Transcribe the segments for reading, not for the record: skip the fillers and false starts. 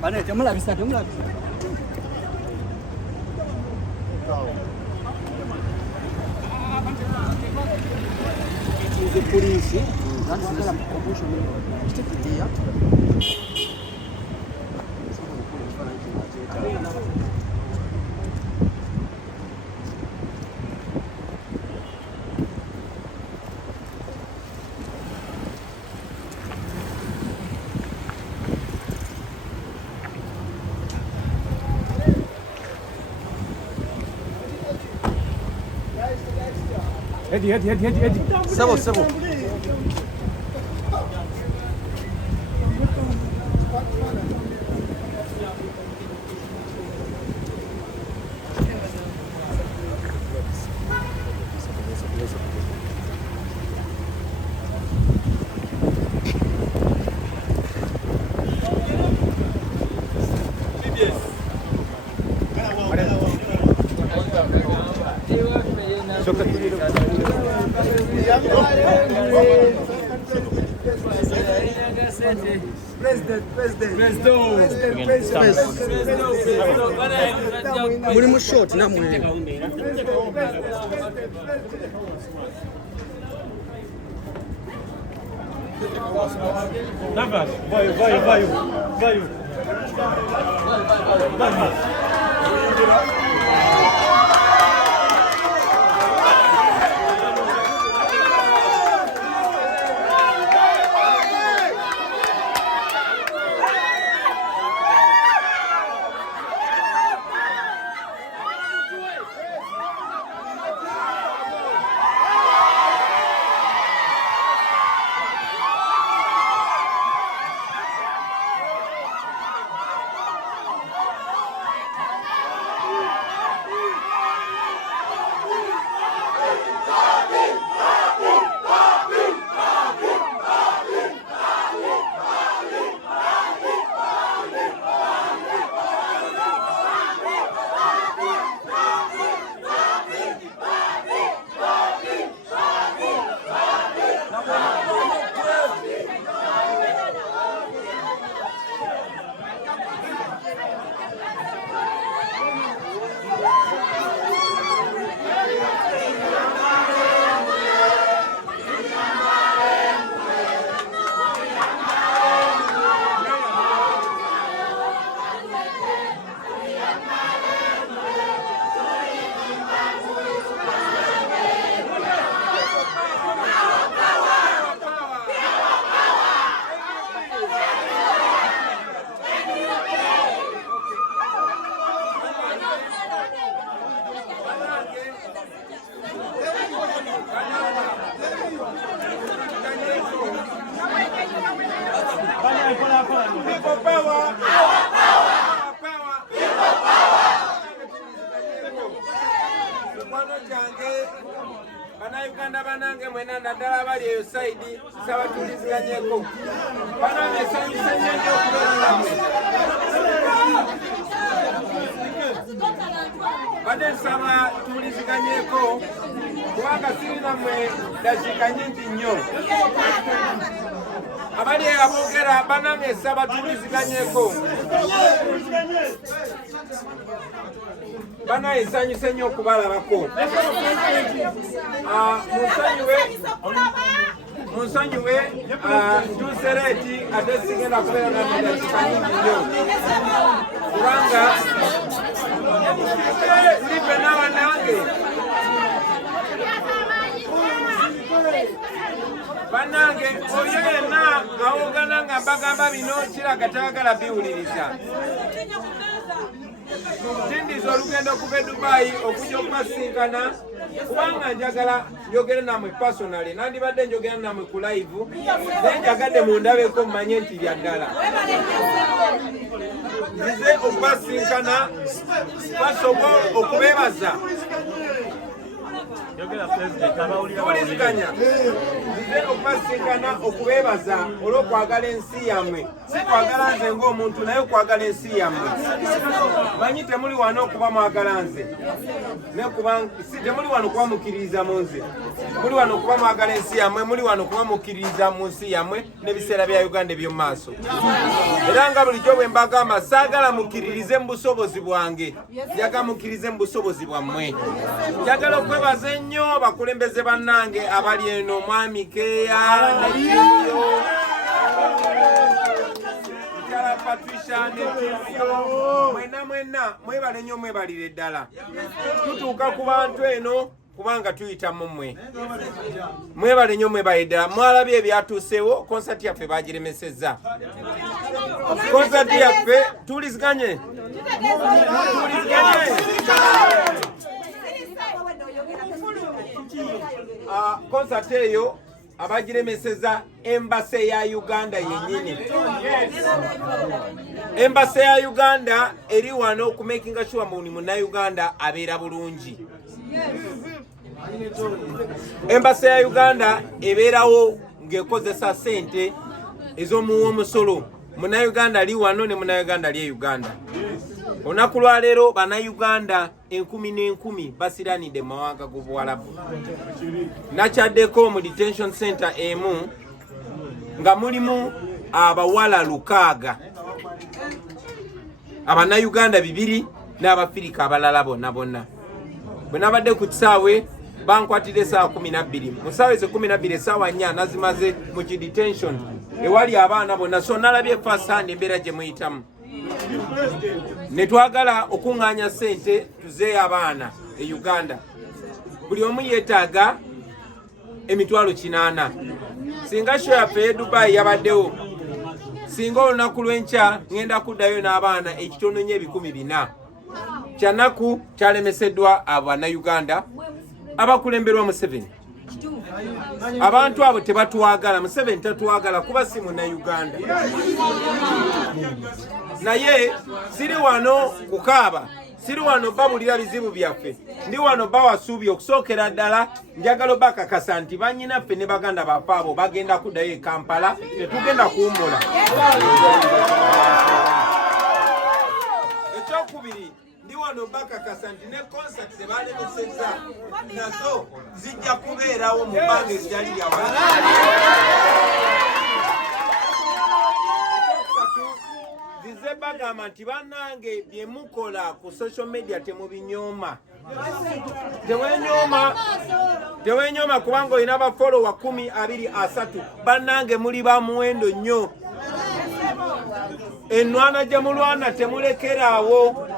Bana temula bisa temula. The police, that's the promotion. Eddie. Sabo. Mulimu short na muli. Navas, vai. People power. Bannayuganda banange mwena naddala bali eyo sayidi sabatuliziganyeko banange esanyusa nnyo okubeera nammwe badde nsaba tuliziganyeko kubanga siri nammwe dakiika nnyingi nnyo abali aboogera banange esaba tuliziganyeko bana esanyusa nnyo okubalabako munsonyiwe ntuusereeti ate sigenda kubeera nammwe dakiika nnyingi nnyo kubanga tuli ffenna bannange bannange oyo yenna awoogana nga mbagamba bino kiraga tayagala biwuliriza ntindiza olugendo okuva e Dubai okujja okubasinkana kubanga njagala njogere nammwe personally nandibadde njogera nammwe ku live naye njagadde mundabeko mmanye nti bya ddala nzize okubasinkana basobola okubeebaza tuwuliziganya nzize okubasinkana okubeebaza olw'okwagala ensi yammwe si kwagala nze ng'omuntu naye okwagala ensi yammwe manyi temuli wano okuba mwagala nze temuli wano kuba mukkiririza mu nze muli wano kuba mwagala ensi yammwe, muli wano kuba mukkiririza mu nsi yammwe n'ebiseera bya Uganda eby'omu maaso. Era nga bulijjo bwe mbagamba saagala mukkiririze mu busobozi bwange, njagala mukkiririze mu busobozi bwammwe. Njagala okwebaza ennyo bakulembeze bannange abali eno, Mwami Keya ne Kiyo, Mukala Patricia ne Kiyo, mwenna mwebale nnyo mwebalire ddala. Tutuuka ku bantu eno kubanga tuyita mu mmwe. Mwebale nnyo mwebale ddala. Mwalabye ebyatuuseewo, konsati yaffe bagiremesezza. Konsati yaffe tuuliziganye. Konsati eyo abagiremeseza Embassy ya Uganda yennyini. Embassy ya Uganda eri wano okumakinga sure muni Munnayuganda abeera bulungi. Embassy ya Uganda ebeerawo ng'ekozesa ssente ez'omuwa omusolo. Munnayuganda ali wano ne Munnayuganda ali e Uganda. Olunaku lwa leero Bannayuganda 10,000 basiranidde mu mawanga g'Obuwarabu. Nakyaddeko mu detention center emu nga mulimu abawala 600, Abannayuganda 2 n'Abafirika abalala bonna. Bwe nabadde ku kisaawe bankwatira essaawa 12. Mu ssaawa ezo 12 essaawa 4 nazimaze mu detention ewali abaana bonna, so nalabye first hand embeera gye muyitamu. Ne twagala okuŋŋaanya ssente tuzeeyo abaana e Uganda. Buli omu yeetaaga emitwalo 80. Singa show yaffe e Dubai yabaddewo, singa olunaku lw'enkya ŋŋenda kuddayo n'abaana ekitono nnyo 400. Kyanaku kyalemeseddwa Abannayuganda abakulemberwa Museveni. Abantu abo tebatwagala, Museveni tatwagala kuba si Munnayuganda. Naye siri wano kukaaba, siri wano babulira bizibu byaffe, ndi wano bawasuubye okusookera ddala. Njagala bakakasa nti bannyinaffe ne baganda baffe abo bagenda kuddayo e Kampala, tetugenda kuwummula. Ekyokubiri, ndi wano bakakasa nti ne konsati zebalemesezza nazo zijja kubeerawo mu bbanga eritali lya wala. Zize bagamba nti bannange bye mukola ku social media temubinyooma. Tewenyooma kubanga olina abafolowa 10, 20, 30. Bannange muli ba muwendo nnyo. Ennwana gye mulwana temulekeraawo.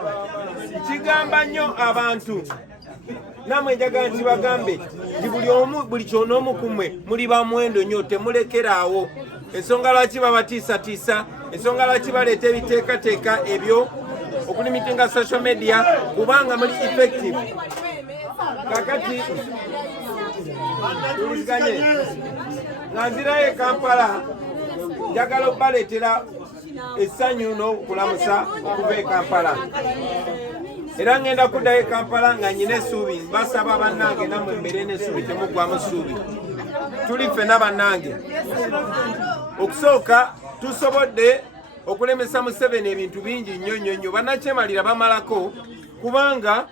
Kigamba nnyo abantu. Namwe njagala nti bagambe nti buli kyonoomu ku mmwe muli ba muwendo nnyo, temulekeraawo. Ensonga lwaki babatiisatiisa, ensonga lwaki baleeta ebiteekateeka ebyo okulimitinga social media, kubanga muli effective. Kakati tuliziganye nga nzirayo e Kampala, njagala okubaleetera essanyu n'okulamusa okuva e Kampala. Era ngenda kuddayo e Kampala nga nyina essuubi. Mbasaba bannange nammwe mbeere n'essuubi, temuggwamu ssuubi. Tuli ffenna bannange. Okusooka tusobodde okulemesa Museveni ebintu bingi nnyo. Bannakyemalira bamalako kubanga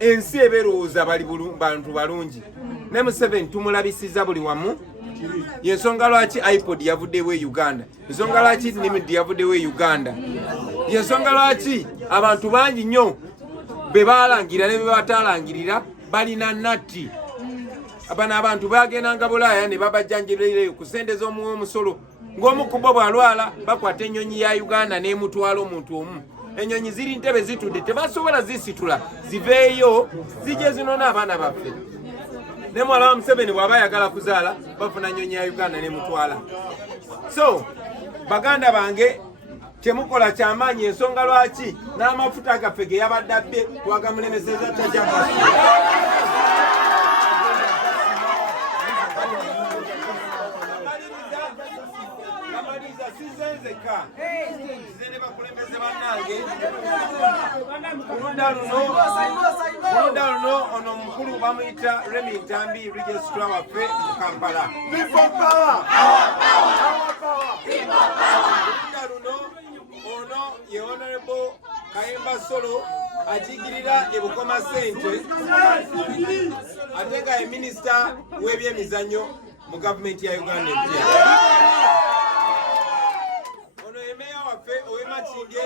ensi eberowooza bali bantu balungi. Ne Museveni tumulabisiza buli wamu. Yensonga lwaki iPod yavuddewo e Uganda, ensonga lwaki NIMD yavuddewo e Uganda, yensonga lwaki abantu bangi nnyo be baalangira ne be batalangirira balina natti. Abana abantu bagendanga Bulaaya ne babajjanjabirayo ku ssente z'omuwa omusolo. Ng'omu ku bo bw'alwala bakwata ennyonyi ya Uganda n'emutwala omuntu omu. Ennyonyi ziri ntebe zitudde, tebasobola zisitula ziveeyo zijje zinona abaana baffe. Ne mwala wa Museveni bw'aba ayagala kuzaala bafuna nnyonyi ya Uganda n'emutwala. So baganda bange, kyemukola kyamaanyi, ensonga lwaki n'amafuta gaffe ge yabadde abbe twagamulemeseza tajagala. Sizenzeka zene bakulembeze bannange kulunda luno ono mukulu bamuyita Remy Ntambi, registrar waffe mu Kampala. Kulunda luno ono ye Honorable Kayemba Solo akigirira ebukoma sente ate nga ye minisita w'ebyemizannyo mu gavumenti ya Uganda empya. Ono ye meeya waffe ow'Emakindye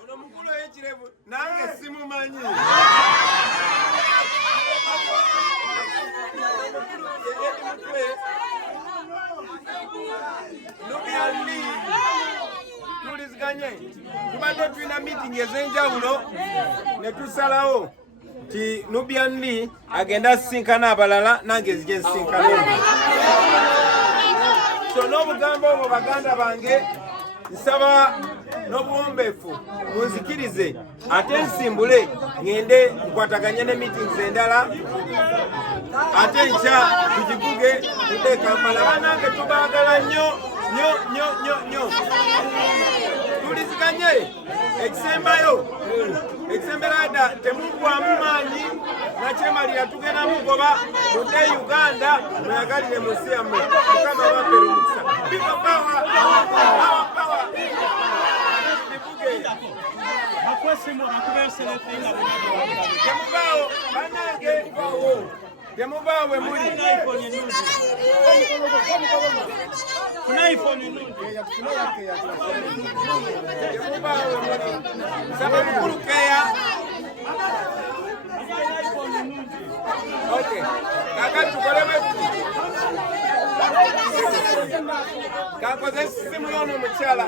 ono mukulu ow'ekirevu nange simumanyi. Tuliziganye tubadde tulina meeting ez'enjawulo ne tusalawo nti Nubian Lee agenda asisinkana abalala nange zijje nsisinkana. So n'obugambo obwo baganda bange nsaba n'obuwombeefu munzikirize ate nsimbule ngende nkwataganye ne meetings endala ate nkya tugivuge tudde Kampala. Banange tubaagala nnyo nnyo nnyo nnyo nnyo. Tuliziganye ekisembayo ekisemberada temugwamu maanyi nakyemalira tugenda mugoba tudde Uganda mweyagalire mu nsi yammwe. Mukama bampere omukisa. People power, power, power. Temubaawo banange temubaawo we muli. Saba mukulu keya. Okay. Kakati tukoleme kakoze simu yono mukyala.